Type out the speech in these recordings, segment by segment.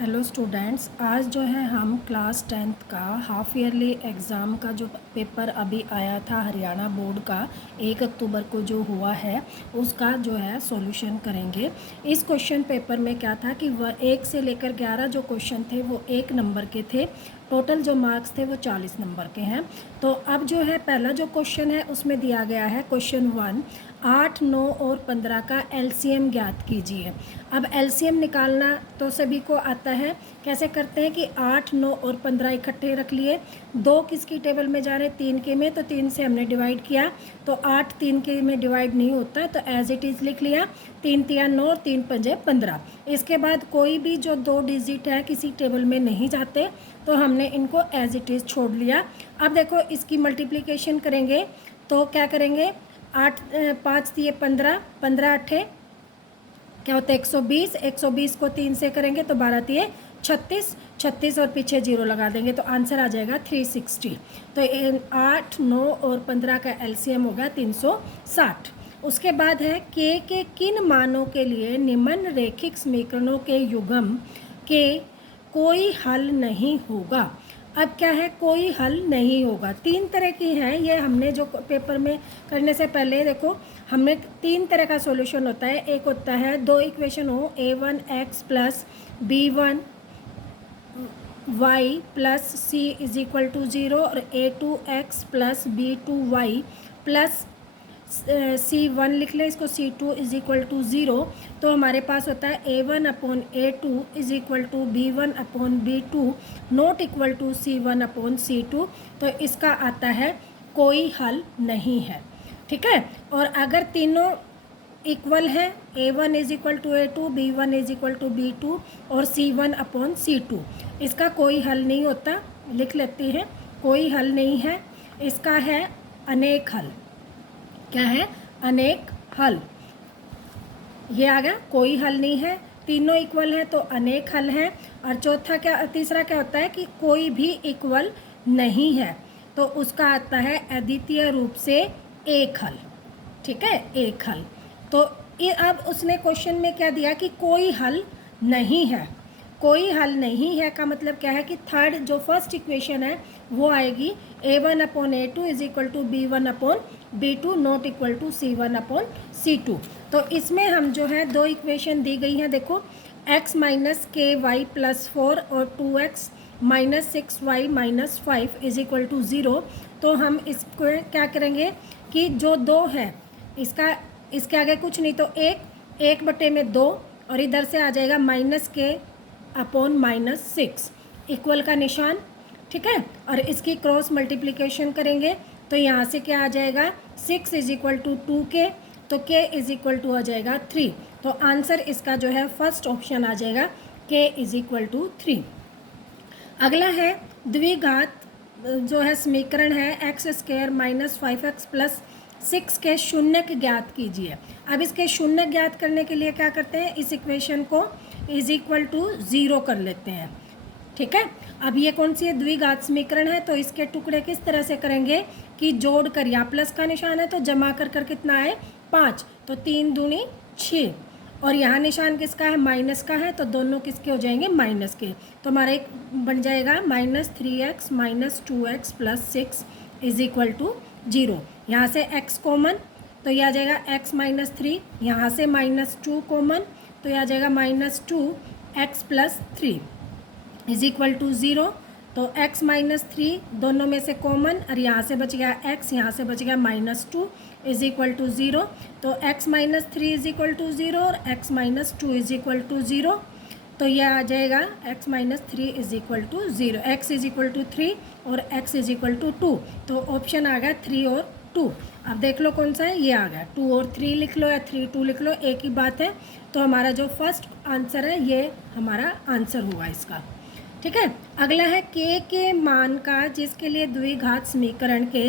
Hello students, आज जो है हम क्लास 10th का हाफ ईयरली एग्ज़ाम का जो पेपर अभी आया था हरियाणा बोर्ड का 1 अक्टूबर को जो हुआ है उसका जो है सॉल्यूशन करेंगे। इस क्वेश्चन पेपर में क्या था कि वह 1 से लेकर 11 जो क्वेश्चन थे वो 1 नंबर के थे। टोटल जो मार्क्स थे वो 40 नंबर के हैं। तो अब जो है पहला जो क्वेश्चन है उसमें दिया गया है क्वेश्चन 1, 8, 9 और 15 का एलसीएम ज्ञात कीजिए। अब एलसीएम निकालना तो सभी को आता है। कैसे करते हैं कि 8, 9 और 15 इकट्ठे रख लिए। 2 किसकी टेबल में जा रहे हैं? 3 के में, तो 3 से हमने डिवाइड किया तो 8 3 के में डिवाइड नहीं होता तो एज इट इज़ लिख लिया। 3 तिया 9 और 3 पंजे 15। इसके बाद कोई भी जो 2 डिजिट है किसी टेबल में नहीं जाते तो हमने इनको एज इट इज़ छोड़ लिया। अब देखो इसकी मल्टीप्लिकेशन करेंगे तो क्या करेंगे? 8 5 तिये 15, 15 8 क्या होता है 120। 120 को 3 से करेंगे तो 12 तिये 36, 36 और पीछे 0 लगा देंगे तो आंसर आ जाएगा 360। तो 8, 9 और 15 का एलसीएम होगा 360। उसके बाद है के किन मानों के लिए निम्न रेखिक समीकरणों के युग्म के कोई हल नहीं होगा। अब क्या है? कोई हल नहीं होगा। 3 तरह की हैं ये। हमने जो पेपर में करने से पहले देखो हमने 3 तरह का सॉल्यूशन होता है। एक होता है 2 इक्वेशन हो a1x plus b1 y plus c is equal to 0 और a2x plus b2y plus C1 लिख लें, इसको C2 इज इक्वल टू 0। तो हमारे पास होता है A1 upon A2 is equal to B1 upon B2 not equal to C1 upon C2। तो इसका आता है कोई हल नहीं है। ठीक है। और अगर तीनों इक्वल है A1 is equal to A2, B1 is equal to B2 और C1 अपॉन C2, इसका कोई हल नहीं होता। लिख लेती है कोई हल नहीं है। इसका है अनेक हल। क्या है? अनेक हल। ये आ गया, कोई हल नहीं है। तीनों इक्वल है तो अनेक हल है। और चौथा क्या, तीसरा क्या होता है कि कोई भी इक्वल नहीं है तो उसका आता है अद्वितीय रूप से एक हल। ठीक है, एक हल। तो अब उसने क्वेश्चन में क्या दिया कि कोई हल नहीं है। कोई हल नहीं है का मतलब क्या है कि थर्ड जो फर्स्ट इक्वेशन है वो आएगी A1 upon A2 is equal to B1 upon B2 not equal to C1 upon C2। तो इसमें हम जो है 2 इक्वेशन दी गई हैं। देखो x minus k y plus 4 और 2x minus 6y minus 5 is equal to 0। तो हम इसको क्या करेंगे कि जो 2 है इसका इसके आगे कुछ नहीं तो 1 बटे में 2 और इधर से आ जाएगा माइनस के अपॉन माइनस 6 इक्वल का निशान। ठीक है। और इसकी क्रॉस मल्टीप्लिकेशन करेंगे तो यहाँ से क्या आ जाएगा 6 इज इक्वल टू 2k, तो k इज इक्वल टू आ जाएगा 3। तो आंसर इसका जो है फर्स्ट ऑप्शन आ जाएगा k इज इक्वल टू 3। अगला है द्विघात जो है समीकरण है x square minus 5x plus 6 के शून्यक ज्ञात कीजिए। अब इसके शून्य ज्ञात करने के लिए क्या करते हैं, इस इक्वेशन को इज इक्वल टू 0 कर लेते हैं। ठीक है। अब ये कौन सी है? द्विघात समीकरण है तो इसके टुकड़े किस तरह से करेंगे कि जोड़ कर, या प्लस का निशान है तो जमा कर कर कितना है 5, तो 3 दूनी 6 और यहाँ निशान किसका है? माइनस का है तो दोनों किसके हो जाएंगे? माइनस के। तो हमारा एक बन जाएगा minus 3x minus 2x plus 6 is equal to 0। यहाँ से x कॉमन तो यह आ जाएगा x माइनस 3, यहाँ से माइनस 2 कॉमन तो यह आ जाएगा minus 2x plus 3 is equal to 0। तो x माइनस 3 दोनों में से कॉमन और यहाँ से बच गया x, यहाँ से बच गया माइनस 2 इज इक्वल टू 0। तो x minus 3 is equal to 0 और x minus 2 is equal to 0। तो यह आ जाएगा x minus 3 is equal to 0, x is equal to 3 और x इज इक्वल टू 2। तो ऑप्शन आ गया 3 और 2। अब देख लो कौन सा है, ये आ गया। 2 और 3 लिख लो या 3 2 लिख लो, एक ही बात है। तो हमारा जो फर्स्ट आंसर है ये हमारा आंसर हुआ इसका। ठीक है। अगला है के मान का जिसके लिए द्विघात समीकरण के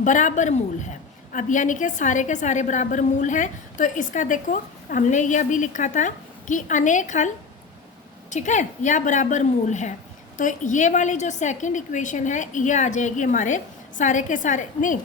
बराबर मूल है। अब यानी कि सारे के सारे बराबर मूल हैं तो इसका देखो हमने यह भी लिखा था कि अनेक हल, ठीक है, या बराबर मूल है। तो ये वाली जो सेकंड इक्वेशन है ये आ जाएगी हमारे सारे के सारे, नहीं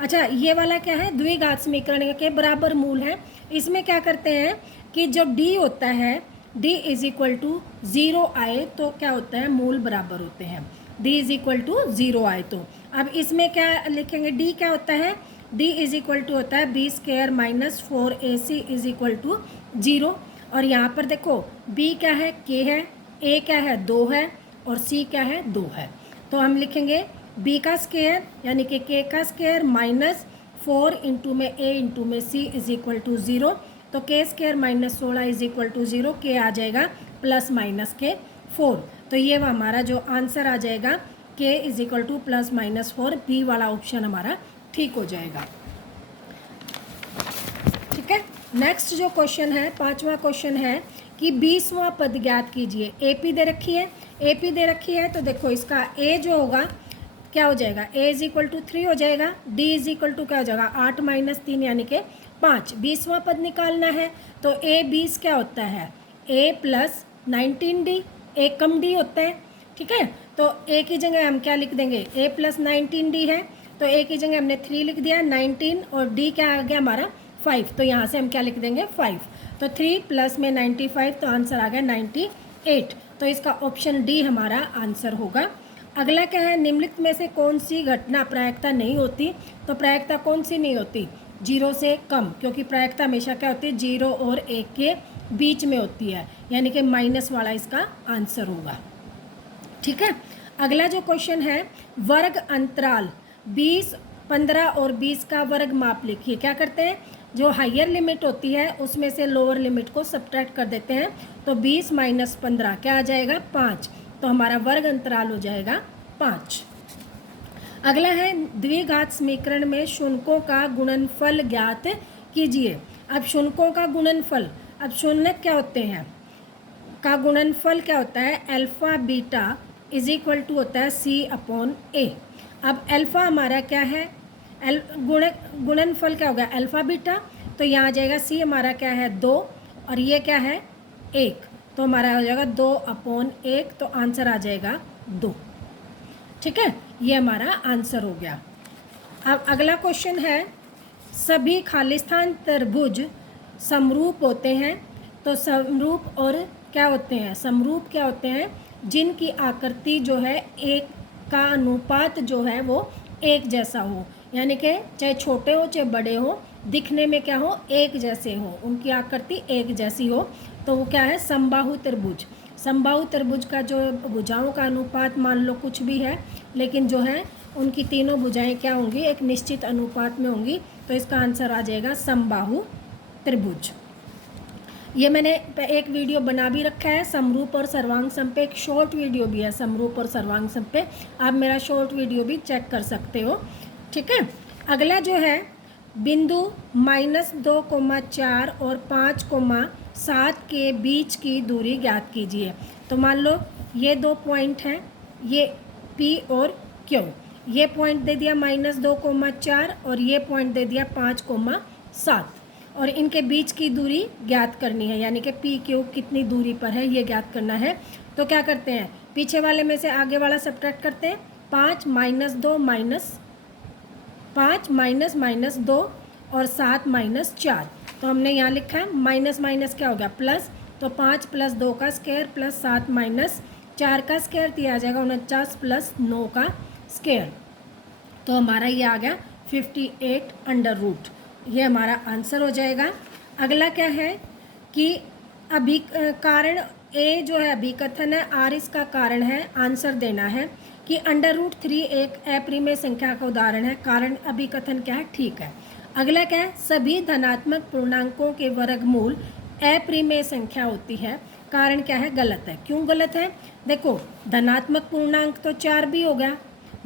अच्छा ये वाला क्या है? द्विघात समीकरण के बराबर मूल है। इसमें क्या करते हैं कि जो d होता है D is equal to zero आए तो क्या होता है, मूल बराबर होते हैं। D is equal to zero आए तो अब इसमें क्या लिखेंगे, डी क्या होता है, डी इज इक्वल टू होता है b square minus 4ac is equal to 0। और यहाँ पर देखो बी क्या है, के है, ए क्या है, 2 है, और सी क्या है, 2 है। तो हम लिखेंगे बी का स्क्वायर यानी कि के का स्क्वायर माइनस 4 इंटू में ए इंटू में सी इज इक्वल टू 0। तो k square minus 16 is equal to 0, k आ जाएगा प्लस माइनस के 4। तो ये हमारा जो आंसर आ जाएगा k is equal to plus minus 4, B वाला ऑप्शन हमारा ठीक हो जाएगा। ठीक है, नेक्स्ट जो क्वेश्चन है, 5वां क्वेश्चन है कि 20वां पद ज्ञात कीजिए। एपी दे रखी है, एपी दे रखी है तो देखो इसका ए जो होगा क्या हो जाएगा, ए इज इक्वल टू 3 हो जाएगा, डी इज इक्वल टू क्या हो जाएगा 8 माइनस 3 यानी कि 5। 20वां पद निकालना है तो ए 20 क्या होता है, ए प्लस 19d, ए कम डी होता है। ठीक है, तो ए की जगह हम क्या लिख देंगे, ए प्लस 19d है तो ए की जगह हमने 3 लिख दिया, 19 और डी क्या आ गया हमारा 5, तो यहाँ से हम क्या लिख देंगे 5। तो 3 प्लस में 95 तो आंसर आ गया 98। तो इसका ऑप्शन डी हमारा आंसर होगा। अगला क्या है, निम्नलिखित में से कौन सी घटना प्रायिकता नहीं होती। तो प्रायिकता कौन सी नहीं होती, 0 से कम, क्योंकि प्रायिकता हमेशा क्या होती है 0 और 1 के बीच में होती है, यानी कि माइनस वाला इसका आंसर होगा। ठीक है, अगला जो क्वेश्चन है, वर्ग अंतराल 20, 15 और 20 का वर्ग माप लिखिए। क्या करते हैं, जो हायर लिमिट होती है उसमें से लोअर लिमिट को सब्ट्रैक्ट कर देते हैं। तो 20 माइनस 15 क्या आ जाएगा 5, तो हमारा वर्ग अंतराल हो जाएगा 5। अगला है द्विघात समीकरण में शुनकों का गुणनफल ज्ञात कीजिए। अब शुनकों का गुणनफल, अब शुनक क्या होते हैं, का गुणनफल क्या होता है, alpha beta is equal to होता है सी अपॉन ए। अब अल्फ़ा हमारा क्या है, गुणनफल क्या होगा अल्फ़ा बीटा, तो यहाँ आ जाएगा सी हमारा क्या है 2 और ये क्या है 1, तो हमारा हो जाएगा 2 अपॉन 1, तो आंसर आ जाएगा 2। ठीक है, ये हमारा आंसर हो गया। अब अगला क्वेश्चन है, सभी खालिस्तान त्रिभुज समरूप होते हैं। तो समरूप और क्या होते हैं, समरूप क्या होते हैं, जिनकी आकृति जो है एक का अनुपात जो है वो एक जैसा हो, यानी कि चाहे छोटे हो चाहे बड़े हो, दिखने में क्या हो एक जैसे हो, उनकी आकृति एक जैसी हो, तो वो क्या है समबाहु त्रिभुज। समबाहु त्रिभुज का जो भुजाओं का अनुपात मान लो कुछ भी है, लेकिन जो है उनकी तीनों भुजाएं क्या होंगी, एक निश्चित अनुपात में होंगी, तो इसका आंसर आ जाएगा समबाहु त्रिभुज। ये मैंने एक वीडियो बना भी रखा है समरूप और सर्वांग सम पे, एक शॉर्ट वीडियो भी है समरूप और सर्वांग सम पे, आप मेरा शॉर्ट वीडियो भी चेक कर सकते हो। ठीक है, अगला जो है बिंदु -2,4 और 5,7 के बीच की दूरी ज्ञात कीजिए। तो मान लो ये 2 पॉइंट हैं, ये P और Q, ये पॉइंट दे दिया -2,4 और ये पॉइंट दे दिया 5,7, और इनके बीच की दूरी ज्ञात करनी है, यानी कि पी क्यू कितनी दूरी पर है ये ज्ञात करना है। तो क्या करते हैं, पीछे वाले में से आगे वाला सब्ट्रैक्ट करते हैं, 5 माइनस 2 माइनस 5 माइनस माइनस 2 और 7 माइनस 4। तो हमने यहाँ लिखा है माइनस माइनस क्या हो गया प्लस, तो 5 प्लस 2 का स्क्वायर प्लस 7 माइनस 4 का स्क्वायर, तो आ जाएगा 49 प्लस 9 का स्क्वायर, तो हमारा ये आ गया 58 अंडर रूट, ये हमारा आंसर हो जाएगा। अगला क्या है कि अभी कारण ए जो है अभिकथन है, आर इसका कारण है, आंसर देना है कि √3 एक अप्रिमेय संख्या का उदाहरण है, कारण अभिकथन क्या है ठीक है। अगला क्या है, सभी धनात्मक पूर्णांकों के वर्गमूल अप्रिमेय संख्या होती है, कारण क्या है गलत है। क्यों गलत है, देखो धनात्मक पूर्णांक तो 4 भी हो गया,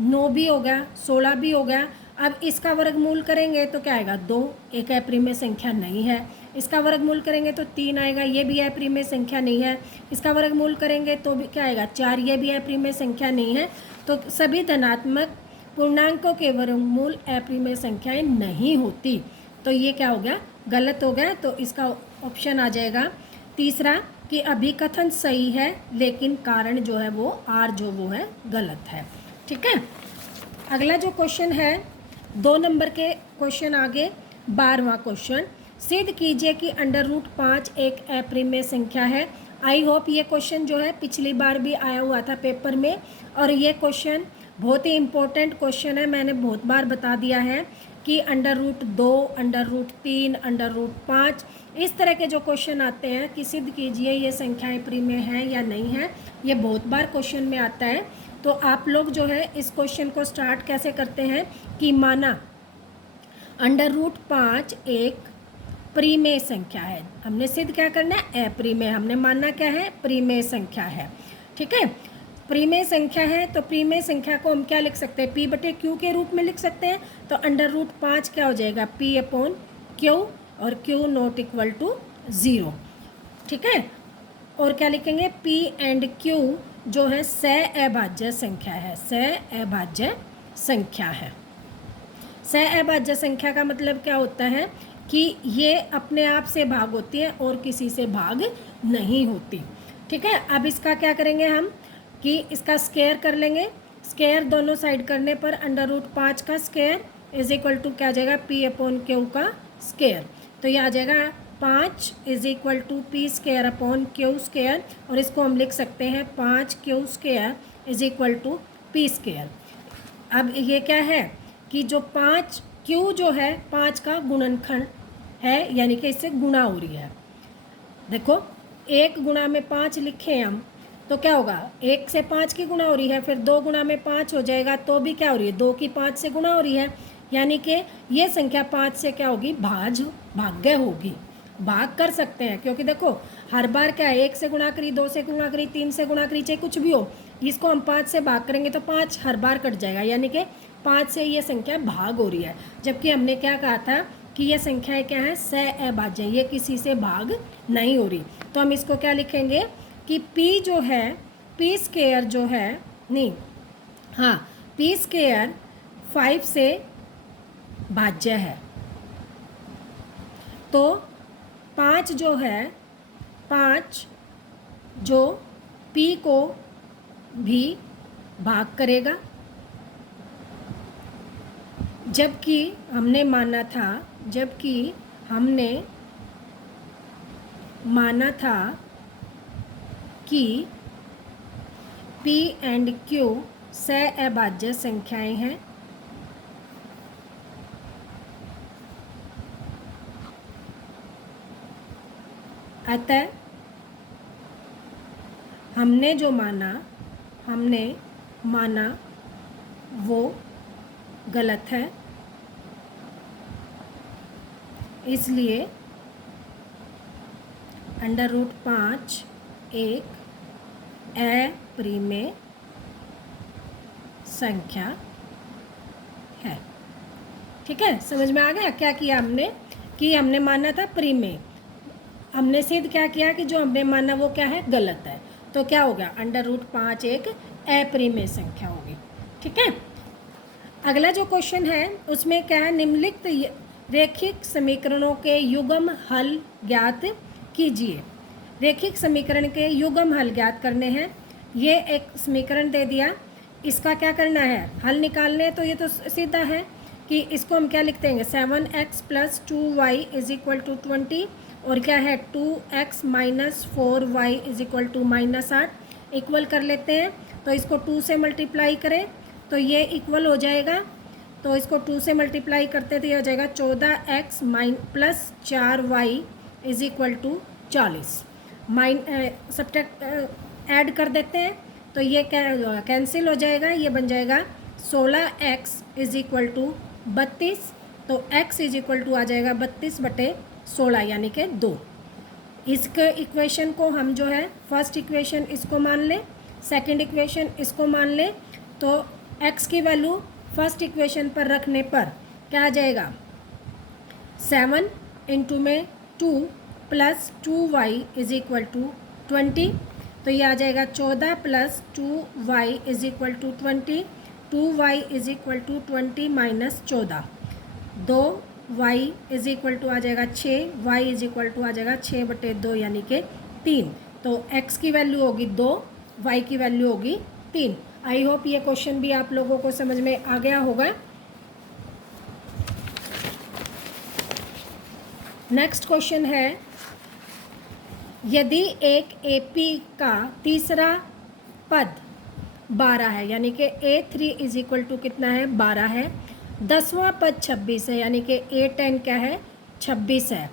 9 भी हो गया, 16 भी हो गया, अब इसका वर्गमूल करेंगे तो क्या आएगा 2, एक अप्रिमेय संख्या नहीं है। इसका वर्गमूल करेंगे तो 3 आएगा, ये भी अप्रिमेय संख्या नहीं है। इसका वर्गमूल करेंगे तो भी क्या आएगा 4, ये भी अप्रिमेय संख्या नहीं है। तो सभी धनात्मक पूर्णांकों के वर्गमूल अप्रिमेय संख्याएं नहीं होती, तो ये क्या हो गया गलत हो गया। तो इसका ऑप्शन आ जाएगा तीसरा कि अभिकथन सही है लेकिन कारण जो है वो आर जो वो है गलत है। ठीक है, अगला जो क्वेश्चन है 2 नंबर के क्वेश्चन आगे 12वां क्वेश्चन, सिद्ध कीजिए कि √5 एक अप्रिमेय संख्या है। आई होप ये क्वेश्चन जो है पिछली बार भी आया हुआ था पेपर में, और ये क्वेश्चन बहुत ही इम्पोर्टेंट क्वेश्चन है। मैंने बहुत बार बता दिया है कि √2, √3, √5 इस तरह के जो क्वेश्चन आते हैं कि सिद्ध कीजिए ये संख्याएं प्रीमेय हैं या नहीं है, ये बहुत बार क्वेश्चन में आता है। तो आप लोग जो है इस क्वेश्चन को स्टार्ट कैसे करते हैं कि माना √5 एक प्रीमेय संख्या है। हमने सिद्ध क्या करना है, अप्रीमेय। हमने मानना क्या है, प्रीमेय संख्या है। ठीक है, प्रीमेय संख्या है तो प्रीमेय संख्या को हम क्या लिख सकते हैं, P/Q के रूप में लिख सकते हैं। तो √5 क्या हो जाएगा, P/Q, और Q नॉट इक्वल टू 0। ठीक है, और क्या लिखेंगे, P एंड Q जो है सहअभाज्य संख्या है, सहअभाज्य संख्या है। सहअभाज्य संख्या का मतलब क्या होता है कि ये अपने आप से भाग होती है और किसी से भाग नहीं होती। ठीक है, अब इसका क्या करेंगे हम कि इसका स्क्वायर कर लेंगे। स्क्वायर दोनों साइड करने पर √5 का स्क्वायर इज इक्वल टू क्या आ जाएगा, P/Q का स्क्वायर। तो ये आ जाएगा 5 इज इक्वल टू P²/Q², और इसको हम लिख सकते हैं 5Q² is equal to P²। अब ये क्या है कि जो 5Q जो है 5 का गुणनखंड है, यानी कि इससे गुणा हो रही है। देखो 1 गुणा में 5 लिखे हम तो क्या होगा, 1 से 5 की गुणा हो रही है, फिर 2 गुणा में 5 हो जाएगा तो भी क्या हो रही है, 2 की 5 से गुणा हो रही है, यानी कि ये संख्या 5 से क्या होगी, भाज्य होगी। भाग कर सकते हैं क्योंकि देखो हर बार क्या है, 1 से गुणा करी, 2 से गुणा करी, 3 से गुणा करी, चाहे कुछ भी हो, इसको हम 5 से भाग करेंगे तो 5 हर बार कट जाएगा, यानी कि 5 से ये संख्या भाग हो रही है। जबकि हमने क्या कहा था कि ये संख्याएं क्या है, सहअभाज्य, ये किसी से भाग नहीं हो रही। तो हम इसको क्या लिखेंगे कि P जो है, P² जो है, नहीं हाँ, P² 5 से भाज्य है। तो 5 जो है, 5 जो P को भी भाग करेगा, जबकि हमने माना था कि P एंड Q सहअभाज्य संख्याएं हैं। अतः हमने माना वो गलत है, इसलिए √5 एक अप्रीमेय संख्या है। ठीक है, समझ में आ गया क्या किया हमने, कि हमने माना था प्रीमेय, हमने सिद्ध क्या किया कि जो हमने माना वो क्या है, गलत है। तो क्या हो गया, √5 एक अप्रीमेय संख्या होगी। ठीक है, अगला जो क्वेश्चन है उसमें क्या है, निम्नलिखित रैखिक समीकरणों के युग्म हल ज्ञात कीजिए। रैखिक समीकरण के युग्म हल ज्ञात करने हैं। ये एक समीकरण दे दिया, इसका क्या करना है, हल निकालने। तो ये तो सीधा है कि इसको हम क्या लिखते हैं, 7x + 2y = 20, और क्या है 2x - 4y = -8, इक्वल कर लेते हैं। तो इसको 2 से मल्टीप्लाई करें तो ये इक्वल हो जाएगा। तो इसको 2 से मल्टीप्लाई करते तो ये हो जाएगा 14x + 4y = 40। सब्ट्रैक्ट ऐड कर देते हैं तो ये क्या कैंसिल हो जाएगा, ये बन जाएगा 16x = 32। तो x = आ जाएगा 32/16, यानी कि 2। इसके इक्वेशन को हम जो है फर्स्ट इक्वेशन इसको मान लें, सेकंड इक्वेशन इसको मान लें। तो x की वैल्यू फर्स्ट इक्वेशन पर रखने पर क्या आ जाएगा, 7 × 2 + 2y = 20। तो ये आ जाएगा 14 + 2y = 20, 2y = 20 - 14, 2y = आ जाएगा 6, y = आ जाएगा 6/2, यानी कि 3। तो x की वैल्यू होगी 2, y की वैल्यू होगी 3। आई होप ये क्वेश्चन भी आप लोगों को समझ में आ गया होगा। नेक्स्ट क्वेश्चन है यदि एक AP का तीसरा पद 12 है, यानी कि A3 इज इक्वल टू कितना है, 12 है। 10वां पद 26 है, यानी कि A10 क्या है, 26 है।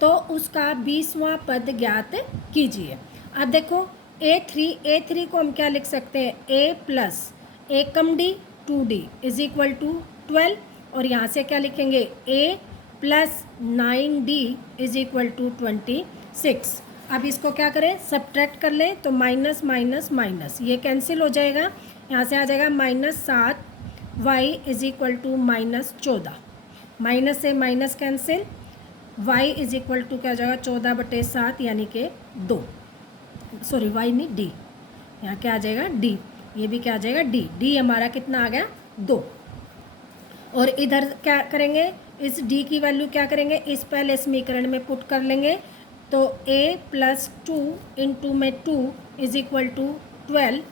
तो उसका 20वां पद ज्ञात कीजिए। अब देखो A3 को हम क्या लिख सकते हैं, A प्लस A कम D 2D is equal to 12, और यहाँ से क्या लिखेंगे, A plus 9D is equal to 26। अब इसको क्या करें, सब्ट्रैक्ट कर लें, तो माइनस माइनस माइनस ये कैंसिल हो जाएगा, यहाँ से आ जाएगा -7y is equal to -14, minus से minus cancel, y is equal to क्या हो जाएगा, 14/7 यानी कि 2, सॉरी y नहीं d, यहाँ क्या आ जाएगा d, ये भी क्या आ जाएगा d हमारा कितना आ गया 2। और इधर क्या करेंगे, इस d की वैल्यू क्या करेंगे, इस पहले समीकरण में पुट कर लेंगे, तो a प्लस 2 इंटू में 2 इज इक्वल टू 12,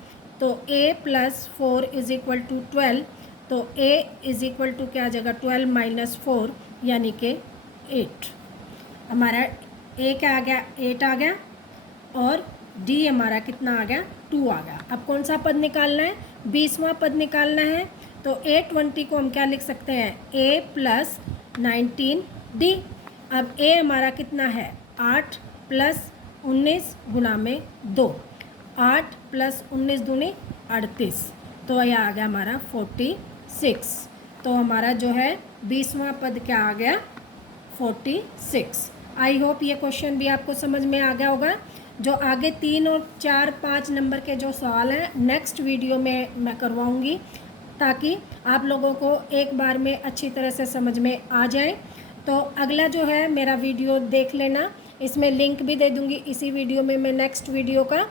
तो a plus 4 is equal to 12, तो a इज इक्वल टू क्या आ जाएगा, 12 माइनस 4 यानी कि 8। हमारा a क्या आ गया, 8 आ गया, और d हमारा कितना आ गया, 2 आ गया। अब कौन सा पद निकालना है, 20वां पद निकालना है, तो A20 को हम क्या लिख सकते हैं, a प्लस 19d। अब a हमारा कितना है, 8 प्लस 19 गुना में 2, 8 प्लस 19 दूनी 38, तो यह आ गया हमारा 46। तो हमारा जो है 20वां पद क्या आ गया, 46। आई होप ये क्वेश्चन भी आपको समझ में आ गया होगा। जो आगे 3 और 4, 5 नंबर के जो सवाल हैं नेक्स्ट वीडियो में मैं करवाऊँगी, ताकि आप लोगों को एक बार में अच्छी तरह से समझ में आ जाए। तो अगला जो है मेरा वीडियो देख लेना, इसमें लिंक भी दे दूँगी इसी वीडियो में मैं नेक्स्ट वीडियो का।